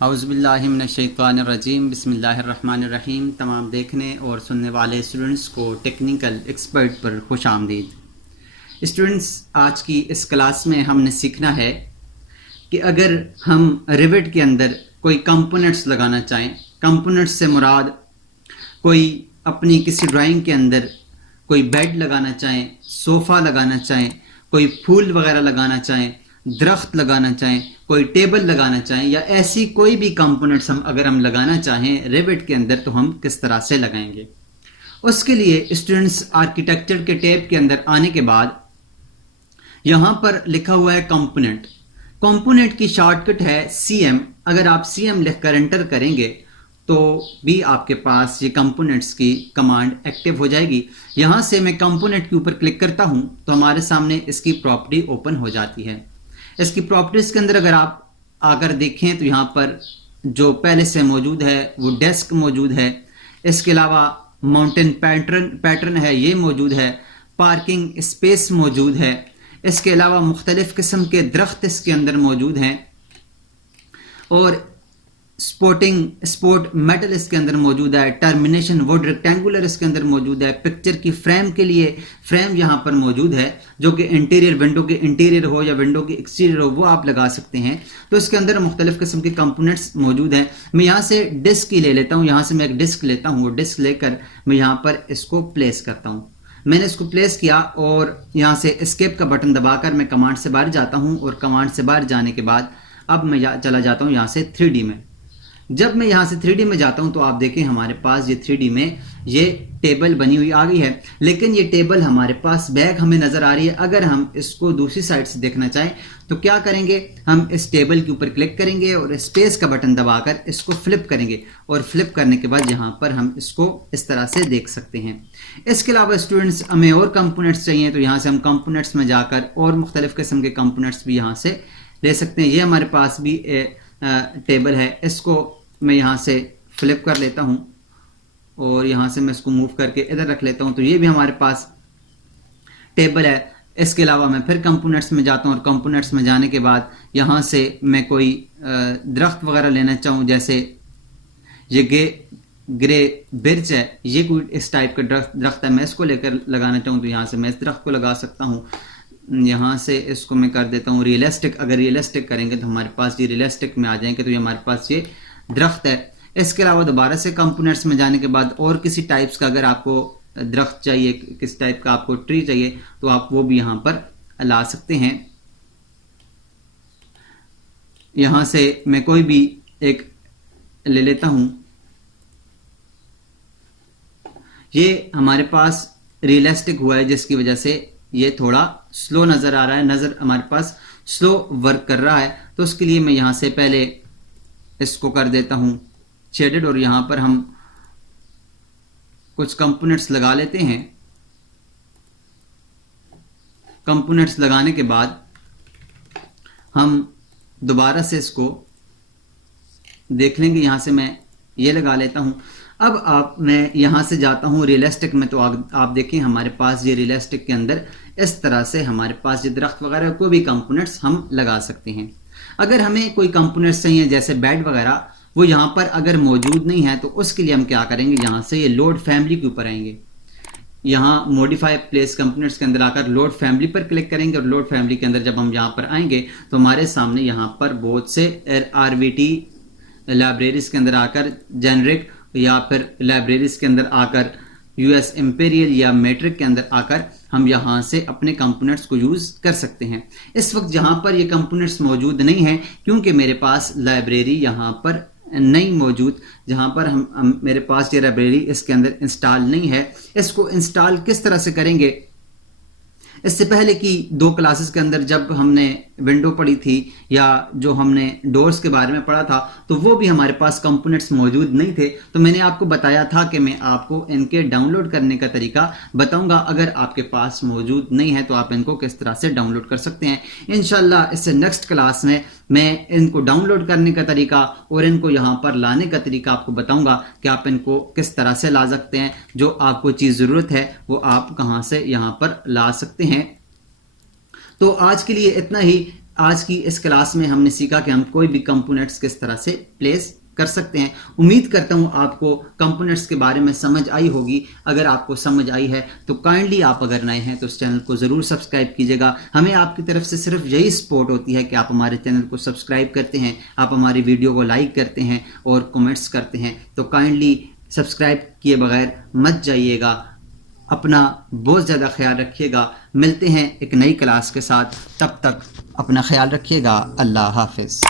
औज़ुबिल्लाहिमिनश्शैतानिर्रजीम बिस्मिल्लाहिर्रहमानिर्रहीम। तमाम देखने और सुनने वाले स्टूडेंट्स को टेक्निकल एक्सपर्ट पर खुश आमदीद। स्टूडेंट्स, आज की इस क्लास में हमने सीखना है कि अगर हम रिवेट के अंदर कोई कंपोनेंट्स लगाना चाहें, कंपोनेंट्स से मुराद कोई अपनी किसी ड्राइंग के अंदर कोई बेड लगाना चाहें, सोफ़ा लगाना चाहें, कोई फूल वगैरह लगाना चाहें, दरख्त लगाना चाहें, कोई टेबल लगाना चाहें, या ऐसी कोई भी कंपोनेंट्स अगर हम लगाना चाहें रिवेट के अंदर, तो हम किस तरह से लगाएंगे। उसके लिए स्टूडेंट्स आर्किटेक्चर के टैब के अंदर आने के बाद यहाँ पर लिखा हुआ है कंपोनेंट। कंपोनेंट की शॉर्टकट है CM। अगर आप CM लिखकर एंटर करेंगे तो भी आपके पास ये कंपोनेंट्स की कमांड एक्टिव हो जाएगी। यहाँ से मैं कंपोनेंट के ऊपर क्लिक करता हूँ तो हमारे सामने इसकी प्रॉपर्टी ओपन हो जाती है। इसकी प्रॉपर्टीज़ के अंदर अगर आप आकर देखें तो यहाँ पर जो पहले से मौजूद है वो डेस्क मौजूद है। इसके अलावा माउंटेन पैटर्न है, ये मौजूद है। पार्किंग स्पेस मौजूद है। इसके अलावा मुख्तलिफ़ किस्म के दरख्त इसके अंदर मौजूद हैं और स्पोर्ट मेटल इसके अंदर मौजूद है। टर्मिनेशन वुड रेक्टेंगुलर इसके अंदर मौजूद है। पिक्चर की फ्रेम के लिए फ्रेम यहाँ पर मौजूद है, जो कि इंटीरियर, विंडो के इंटीरियर हो या विंडो के एक्सटीरियर हो, वो आप लगा सकते हैं। तो इसके अंदर मुख्तलिफ किस्म के कंपोनेंट्स मौजूद हैं। मैं यहाँ से डिस्क ही ले लेता हूँ। यहाँ से मैं एक डिस्क लेता हूँ और डिस्क लेकर मैं यहाँ पर इसको प्लेस करता हूँ। मैंने इसको प्लेस किया और यहाँ से एस्केप का बटन दबाकर मैं कमांड से बाहर जाता हूँ और कमांड से बाहर जाने के बाद अब मैं चला जाता हूँ यहाँ से 3D में। जब मैं यहाँ से 3D में जाता हूँ तो आप देखें हमारे पास ये 3D में ये टेबल बनी हुई आ गई है, लेकिन ये टेबल हमारे पास बैक हमें नज़र आ रही है। अगर हम इसको दूसरी साइड से देखना चाहें तो क्या करेंगे, हम इस टेबल के ऊपर क्लिक करेंगे और स्पेस का बटन दबाकर इसको फ्लिप करेंगे और फ्लिप करने के बाद यहाँ पर हम इसको इस तरह से देख सकते हैं। इसके अलावा स्टूडेंट्स, हमें और कंपोनेंट्स चाहिए तो यहाँ से हम कंपोनेंट्स में जाकर और मुख्तलिफ़ किस्म के कंपोनेंट्स भी यहाँ से ले सकते हैं। ये हमारे पास भी टेबल है, इसको मैं यहाँ से फ्लिप कर लेता हूँ और यहाँ से मैं इसको मूव करके इधर रख लेता हूँ, तो ये भी हमारे पास टेबल है। इसके अलावा मैं फिर कंपोनेंट्स में जाता हूँ और कंपोनेंट्स में जाने के बाद यहाँ से मैं कोई दरख्त वगैरह लेना चाहूँ, जैसे ये ग्रे बिर्च है, ये कोई इस टाइप का दरख्त है, मैं इसको लेकर लगाना चाहूँ तो यहाँ से मैं इस दरख्त को लगा सकता हूँ। यहाँ से इसको मैं कर देता हूँ रियलिस्टिक। अगर रियलिस्टिक करेंगे तो हमारे पास ये रियलिस्टिक में आ जाएंगे, तो ये हमारे पास ये दरख्त है। इसके अलावा दोबारा से कंपोनेंट्स में जाने के बाद और किसी टाइप्स का अगर आपको दरख्त चाहिए, किस टाइप का आपको ट्री चाहिए, तो आप वो भी यहाँ पर ला सकते हैं। यहाँ से मैं कोई भी एक ले लेता हूँ। ये हमारे पास रियलिस्टिक हुआ है, जिसकी वजह से ये थोड़ा स्लो नज़र आ रहा है, नज़र हमारे पास स्लो वर्क कर रहा है। तो उसके लिए मैं यहाँ से पहले इसको कर देता हूँ शेडेड और यहाँ पर हम कुछ कंपोनेंट्स लगा लेते हैं। कंपोनेंट्स लगाने के बाद हम दोबारा से इसको देख लेंगे। यहाँ से मैं ये लगा लेता हूँ। अब मैं यहाँ से जाता हूँ रियलिस्टिक में, तो आप देखें हमारे पास ये रियलिस्टिक के अंदर इस तरह से हमारे पास ये दरख्त वगैरह कोई भी कंपोनेंट्स हम लगा सकते हैं। अगर हमें कोई कंपोनेंट्स चाहिए जैसे बेड वगैरह, वो यहाँ पर अगर मौजूद नहीं है तो उसके लिए हम क्या करेंगे, यहाँ से ये लोड फैमिली के ऊपर आएंगे। यहाँ मॉडिफाई प्लेस कंपोनेंट्स के अंदर आकर लोड फैमिली पर क्लिक करेंगे और लोड फैमिली के अंदर जब हम यहाँ पर आएंगे तो हमारे सामने यहाँ पर बहुत से RVT लाइब्रेरीज के अंदर आकर जेनरिक, या फिर लाइब्रेरीज के अंदर आकर US इंपीरियल या मैट्रिक के अंदर आकर हम यहाँ से अपने कंपोनेंट्स को यूज़ कर सकते हैं। इस वक्त यहाँ पर ये कंपोनेंट्स मौजूद नहीं हैं क्योंकि मेरे पास लाइब्रेरी यहाँ पर नहीं मौजूद, जहाँ पर मेरे पास ये लाइब्रेरी इसके अंदर इंस्टॉल नहीं है। इसको इंस्टॉल किस तरह से करेंगे, इससे पहले की 2 क्लासेस के अंदर जब हमने विंडो पढ़ी थी या जो हमने डोर्स के बारे में पढ़ा था, तो वो भी हमारे पास कंपोनेंट्स मौजूद नहीं थे। तो मैंने आपको बताया था कि मैं आपको इनके डाउनलोड करने का तरीका बताऊंगा। अगर आपके पास मौजूद नहीं है तो आप इनको किस तरह से डाउनलोड कर सकते हैं। इंशाल्लाह इससे नेक्स्ट क्लास में मैं इनको डाउनलोड करने का तरीका और इनको यहाँ पर लाने का तरीका आपको बताऊंगा कि आप इनको किस तरह से ला सकते हैं। जो आपको चीज़ ज़रूरत है वो आप कहाँ से यहाँ पर ला सकते हैं। तो आज के लिए इतना ही। आज की इस क्लास में हमने सीखा कि हम कोई भी कंपोनेंट्स किस तरह से प्लेस कर सकते हैं। उम्मीद करता हूं आपको कंपोनेंट्स के बारे में समझ आई होगी। अगर आपको समझ आई है तो काइंडली आप अगर नए हैं तो इस चैनल को ज़रूर सब्सक्राइब कीजिएगा। हमें आपकी तरफ से सिर्फ यही सपोर्ट होती है कि आप हमारे चैनल को सब्सक्राइब करते हैं, आप हमारी वीडियो को लाइक करते हैं और कमेंट्स करते हैं। तो काइंडली सब्सक्राइब किए बगैर मत जाइएगा। अपना बहुत ज़्यादा ख्याल रखिएगा। मिलते हैं एक नई क्लास के साथ, तब तक अपना ख्याल रखिएगा। अल्लाह हाफिज़।